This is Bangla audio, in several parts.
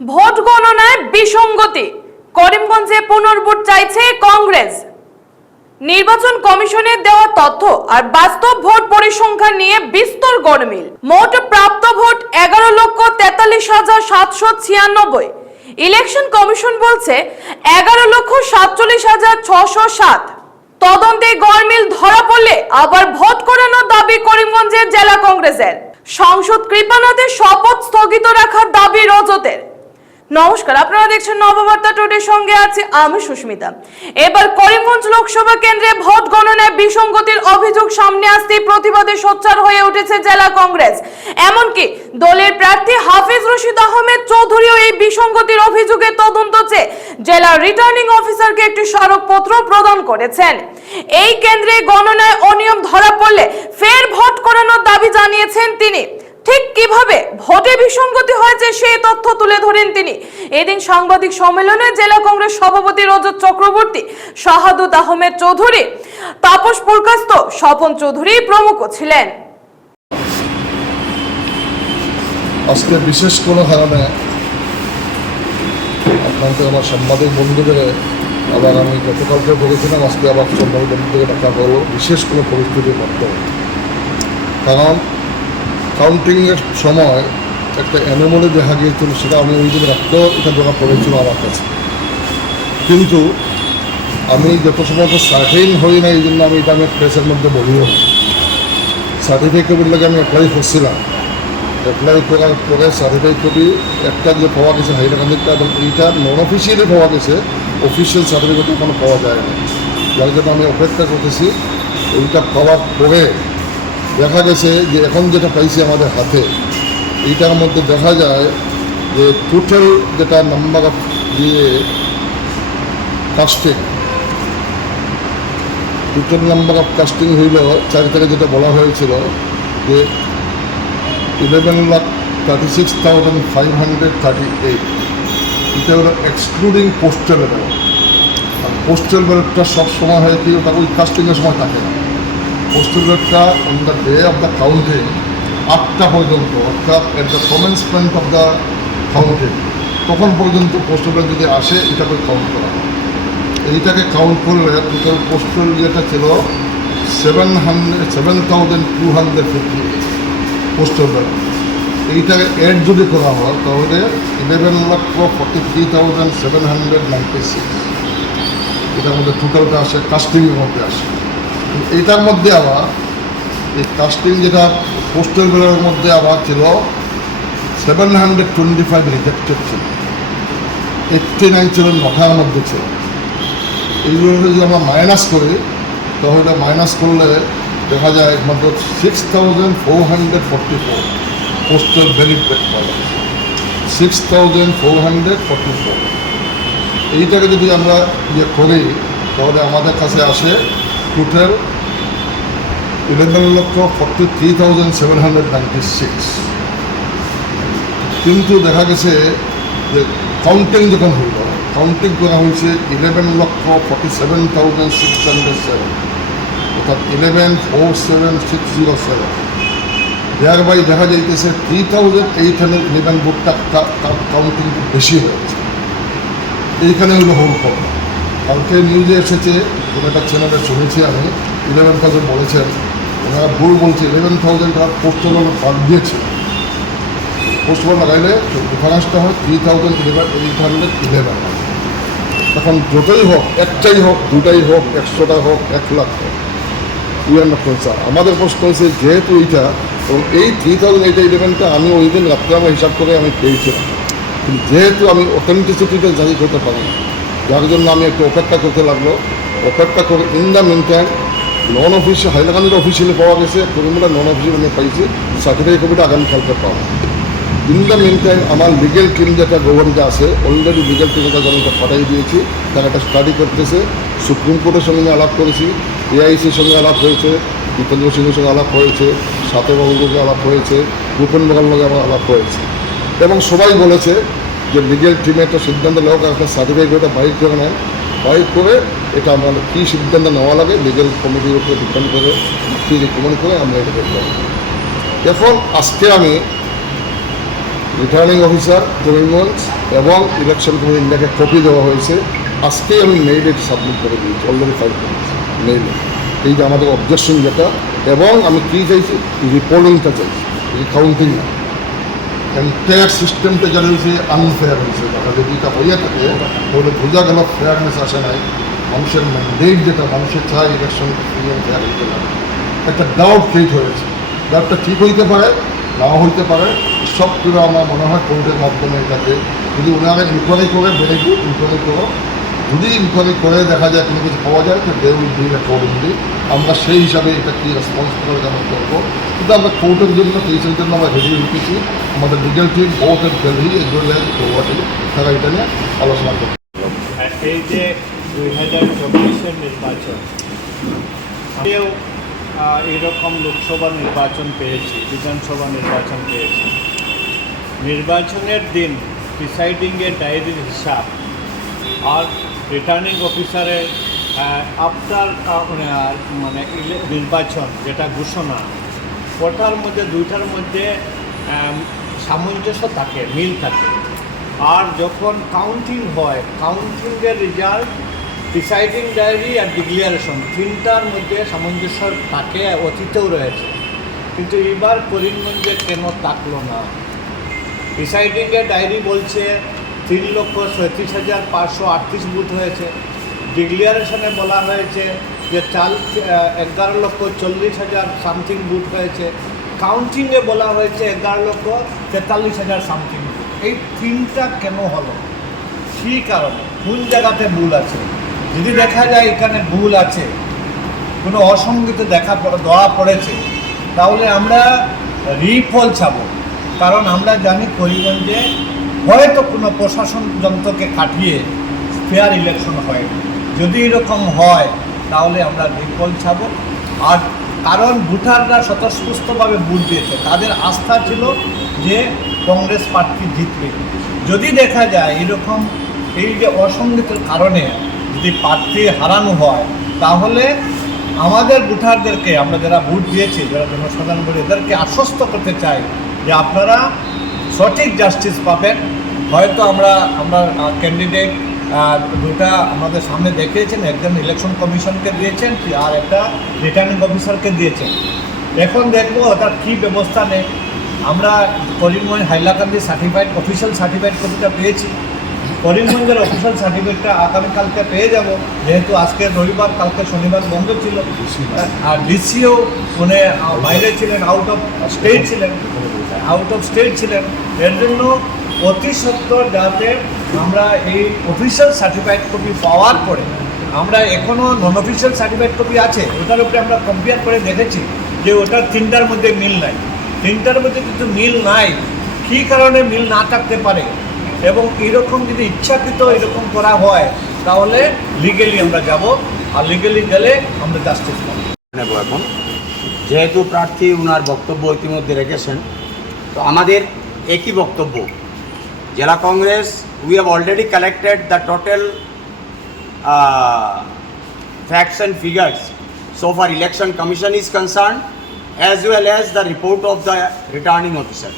ভোট গণনায় বিসঙ্গতি, করিমগঞ্জে পুনর্ভোট চাইছে কংগ্রেস। নির্বাচন কমিশনের দেওয়া তথ্য আর বাস্তব ভোট পরিসংখ্যান নিয়ে বিস্তর গরমিল। মোট প্রাপ্ত ভোট 11,43,796। ইলেকশন কমিশন বলছে 11,47,607। তদন্তে গরমিল ধরা পড়লে আবার ভোট করানোর দাবি করিমগঞ্জের জেলা কংগ্রেসের। সংসদ কৃপানাথে শপথ স্থগিত রাখার দাবি রজতের। নমস্কার, আপনারা দেখছেন নববার্তা টুডের সঙ্গে আছে আমি সুস্মিতা। এবার করিমগঞ্জ লোকসভা কেন্দ্রে ভোট গণনায় বিসঙ্গতির অভিযোগ সামনে আসতেই প্রতিবাদে সোচ্চার হয়ে উঠেছে জেলা কংগ্রেস। এমনকি দলের প্রার্থী হাফিজ রশিদ আহমেদ চৌধুরীও এই বিসঙ্গতির অভিযোগে তদন্ত চেয়ে জেলা রিটার্নিং অফিসারকে একটি স্মারকপত্র প্রদান করেছেন। এই কেন্দ্রে গণনায় অনিয়ম ধরা পড়লে ফের ভোট করানোর দাবি জানিয়েছেন তিনি। ঠিক কিভাবে ভোটে বিসঙ্গতি হয়েছে সেই তথ্য তুলে ধরেন তিনি। এদিন সাংবাদিক সম্মেলনে জেলা কংগ্রেস সভাপতি রজত চক্রবর্তী, শাহাদুত আহমেদ চৌধুরী, তাপস পুরকাস্ত, স্বপন চৌধুরী প্রমুখ ছিলেন। আজকে বিশেষ কোনো কারণে আপনাদের আমার সাংবাদিক বন্ধুদের আবার আমি গতকালকে বলেছিলাম, আজকে আবার সাংবাদিক বন্ধুদের দেখা হলো বিশেষ কোনো পরিস্থিতির মধ্যে। কারণ কাউন্টিংয়ের সময় একটা অ্যানোমালি দেখা গিয়েছিল, সেটা আমি ওই দিন রাখতেও এটা ধরা পড়েছিল আমার কাছে। কিন্তু আমি যত সময় তো সার্টেইন হই না, এই জন্য আমি এটা আমি প্রেসের মধ্যে বলিও না। সার্টিফিকেটের লাগে আমি অ্যাপ্লাই করছিলাম। অ্যাপ্লাই করার পরে সার্টিফাইড কপি একটা যে পাওয়া গেছে হাইলাকান্দিটা, এবং এইটা নন অফিসিয়ালি পাওয়া গেছে, অফিসিয়াল সার্টিফিকেট এখনো পাওয়া যায় না। যার জন্য আমি অপেক্ষা করতেছি। এইটা পাওয়ার পরে দেখা গেছে যে এখন যেটা পাইছি আমাদের হাতে, এইটার মধ্যে দেখা যায় যে টোটাল যেটা নাম্বার অফ দিয়ে casting, total number of casting হইল 4 থেকে যেটা বলা হয়েছিল যে 11,36,538। এটা হলো এক্সক্লুডিং পোস্টাল ব্যালট। আর পোস্টাল ব্যালটটা সবসময় হয় কি, ওটা ওই কাস্টিংয়ের সময় থাকে না। পোস্টাল ব্যালটটা on the day of the counting 8টা পর্যন্ত, অর্থাৎ at the commencement of the counting, তখন পর্যন্ত পোস্টাল ব্যালট যদি আসে এটাকে কাউন্ট করা হয়। এইটাকে কাউন্ট করলে টোটাল পোস্টাল যেটা ছিল 7,250 পোস্টাল ব্যালট। এইটাকে অ্যাড যদি করা হয় তাহলে 11,43,796 এটার মধ্যে টোটালটা আসে, কাস্টিংয়ের মধ্যে আসে। এইটার মধ্যে আবার এই কাস্টিং যেটা পোস্টাল ব্যালটের মধ্যে আবার ছিল 725 রিজেক্টেড ছিল, 89 ছিল নটার মধ্যে ছিল। এইগুলো যদি আমরা মাইনাস করি তাহলে মাইনাস করলে দেখা যায় মাত্র 6,444 পোস্টাল ভ্যালিড পাওয়া, 6,444। এইটাকে যদি আমরা ইয়ে করি তাহলে আমাদের কাছে আসে টোটাল 11,43,796। কিন্তু দেখা গেছে যে কাউন্টিং যখন হইল, কাউন্টিং করা হয়েছে 11,47,607, অর্থাৎ 11,47,607। দেয়ার দেখা যাইতেছে 3,811 ভোটটা কাউন্টিং বেশি হয়েছে। এইখানে হলো হোল প্রবলেম। কালকে নিউজে এসেছে, কোনো একটা চ্যানেলে শুনেছি আমি, 11,000 বলেছেন, ওনারা ভুল বলছে। 11,000 টাকার পোস্টাল বাদ দিয়েছে। পোস্টাল লাগাইলে ডিফারেন্সটা হয় 3,811। তখন যতই হোক, একটাই হোক, দুটাই হোক, 100টা হোক, 1 লাখ হোক, আমাদের প্রশ্ন হয়েছে যেহেতু এইটা, এবং এই 3,811টা আমি ওই দিন রাত্রে আমার হিসাব করে আমি পেয়েছিলাম, কিন্তু যেহেতু আমি অথেন্টিসিটিটা জারি করতে পারি না, যার জন্য আমি একটু অপেক্ষা করতে লাগলো। অপেক্ষা করে in the mean time non official হাইলাকান্দির অফিসিয়ালি পাওয়া গেছে, করিমগঞ্জে নন অফিসিয়াল আমি পাইছি। সার্টিফিকেট কপিটা আগামীকালকে পাবো। ইন দ্য মিন টাইম আমার লিগেল টিম যেটা গভর্নমেন্টে আছে, অলরেডি লিগেল টিমটা আমি পাঠাই দিয়েছি, তারা একটা স্টাডি করতেছে। সুপ্রিম কোর্টের সঙ্গে আলাপ করেছি, এআইসির সঙ্গে আলাপ হয়েছে, জিতেন্দ্র সিংহের সঙ্গে আলাপ হয়েছে, সাথেবাবুর সঙ্গে আলাপ হয়েছে, ভূপেন বগাল সঙ্গে আমার আলাপ হয়েছে, এবং সবাই বলেছে যে লিগেল টিমে একটা সিদ্ধান্ত নেওয়া, একটা সার্টিফিকেট বাইর করে নেয়, বাইর করে এটা আমরা কী সিদ্ধান্ত নেওয়া লাগে লিগেল কমিটির উপরে ডিপেন্ড করে, কী রিকমেন্ড করে আমরা এটা করতে হবে। এখন আজকে আমি রিটার্নিং অফিসার করিমগঞ্জ এবং ইলেকশন কমিশন ইন্ডিয়াকে কপি দেওয়া হয়েছে। আজকেই আমি মেইলে সাবমিট করে দিয়েছি, অলরেডি ফাইল করেছি মেইলে। এই যে আমাদের অবজেকশন যেটা, এবং আমি কী চাইছি, রিপোর্টিংটা চাইছি, এই কাউন্টিং না। এন্টায়ার সিস্টেমটা যেন হয়েছে আনফেয়ার হয়েছে, দেখা যদি এটা হইয়া থাকে তাহলে বোঝা গেল ফেয়ারনেস আসে নাই। মানুষের ম্যান্ডেট যেটা মানুষের চায় ইলেকশন ফেয়ার হইতে না, একটা ডাউট ক্রিয়েট হয়েছে। ডাউটটা ঠিক হইতে পারে, নাও হইতে পারে, সব কিছু আমার মনে হয় কোর্টের মাধ্যমে এটাকে যদি ওনারা ইনকোয়ারি করে বেনিফিট ইনকোয়ারি করো, যদি ইনকোয়ারি করে দেখা যায় কোনো কিছু পাওয়া যায় তো দে উইল বি অ্যাকর্ডিংলি। আমরা সেই হিসাবে এটা কি রেসপন্স করে যেমন করবো, কিন্তু আমরা কোর্টের জন্য কেসের জন্য আমরা রেডি রেখেছি। আমাদের legal team both at Delhi as well as Guwahati তারা এটা নিয়ে আলোচনা করবে। এই যে 2024-এর নির্বাচন, আমিও এরকম লোকসভা নির্বাচন পেয়েছি, বিধানসভা নির্বাচন পেয়েছি। নির্বাচনের দিন প্রিসাইডিংয়ের ডায়েরির হিসাব আর রিটার্নিং অফিসারের আফটার মানে নির্বাচন যেটা ঘোষণা, ওটার মধ্যে দুইটার মধ্যে সামঞ্জস্য থাকে, মিল থাকে। আর যখন কাউন্টিং হয়, কাউন্টিংয়ের রেজাল্ট, প্রিসাইডিং ডায়েরি আর ডিক্লারেশন, তিনটার মধ্যে সামঞ্জস্য থাকে, অতীতেও রয়েছে। কিন্তু এবার করিমগঞ্জে কেন থাকলো না? প্রিসাইডিংয়ের ডায়েরি বলছে 3,37,538 বুথ হয়েছে। ডিক্লারেশনে বলা হয়েছে যে 11,40,000 সামথিং বুথ হয়েছে। কাউন্টিংয়ে বলা হয়েছে 11,43,000 সামথিং বুথ। এই তিনটা কেন হলো? কী কারণে, কোন জায়গাতে ভুল আছে? যদি দেখা যায় এখানে ভুল আছে, কোনো অসঙ্গতি দেওয়া পড়েছে, তাহলে আমরা রিফল চাবো। কারণ আমরা জানি করিমগঞ্জে হয়তো কোনো প্রশাসন যন্ত্রকে কাটিয়ে ফেয়ার ইলেকশন হয়। যদি এরকম হয় তাহলে আমরা রিফল চাবো। আর কারণ ভোটাররা স্বতঃস্ফূর্তভাবে ভোট দিয়েছে, তাদের আস্থা ছিল যে কংগ্রেস প্রার্থী জিতবে। যদি দেখা যায় এরকম এই যে অসঙ্গতির কারণে যদি প্রার্থী হারানো হয়, তাহলে আমাদের ভোটারদেরকে, আমরা যারা ভোট দিয়েছি, যারা জনসাধারণ বলে, এদেরকে আশ্বস্ত করতে চাই যে আপনারা সঠিক জাস্টিস পাবেন। হয়তো আমরা ক্যান্ডিডেট দুটা আমাদের সামনে দেখিয়েছেন, একজন ইলেকশন কমিশনকে দিয়েছেন আর একটা রিটার্নিং অফিসারকে দিয়েছেন। এখন দেখবো তার কী ব্যবস্থা নেই। আমরা Karimganj Hailakandi certified official certified কপিটা পেয়েছি। করিমগঞ্জের অফিসিয়াল সার্টিফিকেটটা আগামীকালকে পেয়ে যাব, যেহেতু আজকে রবিবার, কালকে শনিবার বন্ধ ছিল। আর ডিসিও মানে বাইরে ছিলেন, আউট অফ স্টেট ছিলেন। এর জন্য অতি সত্বর যাতে আমরা এই অফিসিয়াল সার্টিফাইড কপি পাওয়ার পরে, আমরা এখনও নন অফিসিয়াল সার্টিফাইড কপি আছে, ওটার উপরে আমরা কম্পেয়ার করে দেখেছি যে ওটার তিনটার মধ্যে মিল নাই। তিনটার মধ্যে কিন্তু মিল নাই, কী কারণে মিল না থাকতে পারে, এবং এরকম যদি ইচ্ছাকৃত এরকম করা হয় তাহলে লিগেলি আমরা যাব, আর লিগেলি গেলে আমরা জাস্টিস পাবো। নেব এখন, যেহেতু প্রার্থী ওনার বক্তব্য ইতিমধ্যে রেখেছেন, তো আমাদের একই বক্তব্য। জেলা Congress, we have already collected the total facts and figures so far election commission is concerned, as well as the report of the returning officer.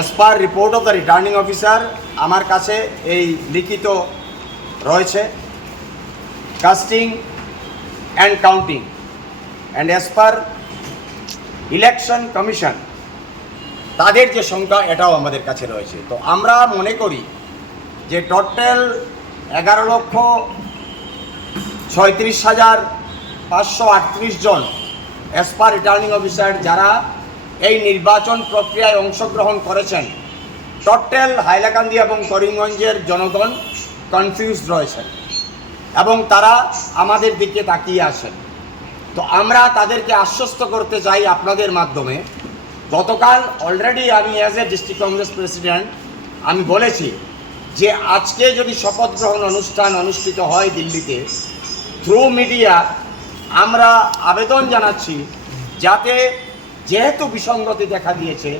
As per report of the returning officer, আমার কাছে এই লিখিত রয়েছে casting and counting, and as per election commission তাদের যে সংখ্যা এটাও আমাদের কাছে রয়েছে। তো আমরা মনে করি যে টোটাল 11,36,538 জন অ্যাজ পার রিটার্নিং অফিসার যারা এই নির্বাচন প্রক্রিয়ায় অংশগ্রহণ করেছেন, টোটাল হাইলাকান্দি এবং করিমগঞ্জের জনগণ কনফিউজড রয়েছেন এবং তারা আমাদের দিকে তাকিয়ে আছেন। তো আমরা তাদেরকে আশ্বস্ত করতে চাই আপনাদের মাধ্যমে। গতকাল অলরেডি আমি as a district Congress president আমি বলেছি যে আজকে যদি শপথ গ্রহণ অনুষ্ঠান অনুষ্ঠিত হয় দিল্লিতে, থ্রু মিডিয়া আমরা আবেদন জানাচ্ছি যাতে, যেহেতু বিসঙ্গতি দেখা দিয়েছে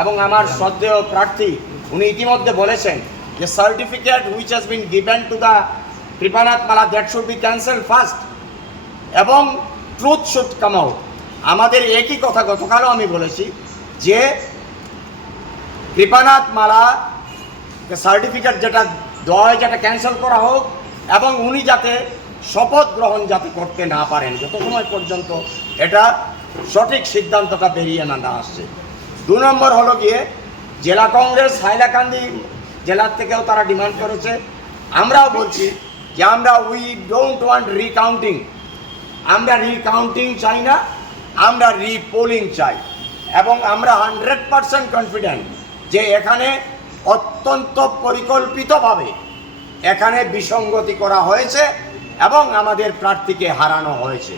এবং আমার শ্রদ্ধেয় প্রার্থী উনি ইতিমধ্যে বলেছেন যে certificate which has been given to the Kripanath Mala that should be cancel first এবং ট্রুথ শুড কাম আউট। আমাদের একই কথা গতকালও আমি বলেছি যে কৃপানাথ মালা সার্টিফিকেট যেটা দেওয়া হয় যেটা ক্যান্সেল করা হোক, এবং উনি যাতে শপথ গ্রহণ যাতে করতে না পারেন যত সময় পর্যন্ত এটা সঠিক সিদ্ধান্তটা বেরিয়ে না আসছে। 2 নম্বর হলো গিয়ে জেলা কংগ্রেস হাইলাকান্দি জেলার থেকেও তারা ডিমান্ড করেছে, আমরাও বলছি যে আমরা উই ডোন্ট ওয়ান্ট রিকাউন্টিং, আমরা রিকাউন্টিং চাই না, আমরা রিপোলিং চাই, এবং আমরা 100% কনফিডেন্ট যে এখানে অত্যন্ত পরিকল্পিতভাবে এখানে বিসঙ্গতি করা হয়েছে এবং আমাদের প্রার্থীকে হারানো হয়েছে।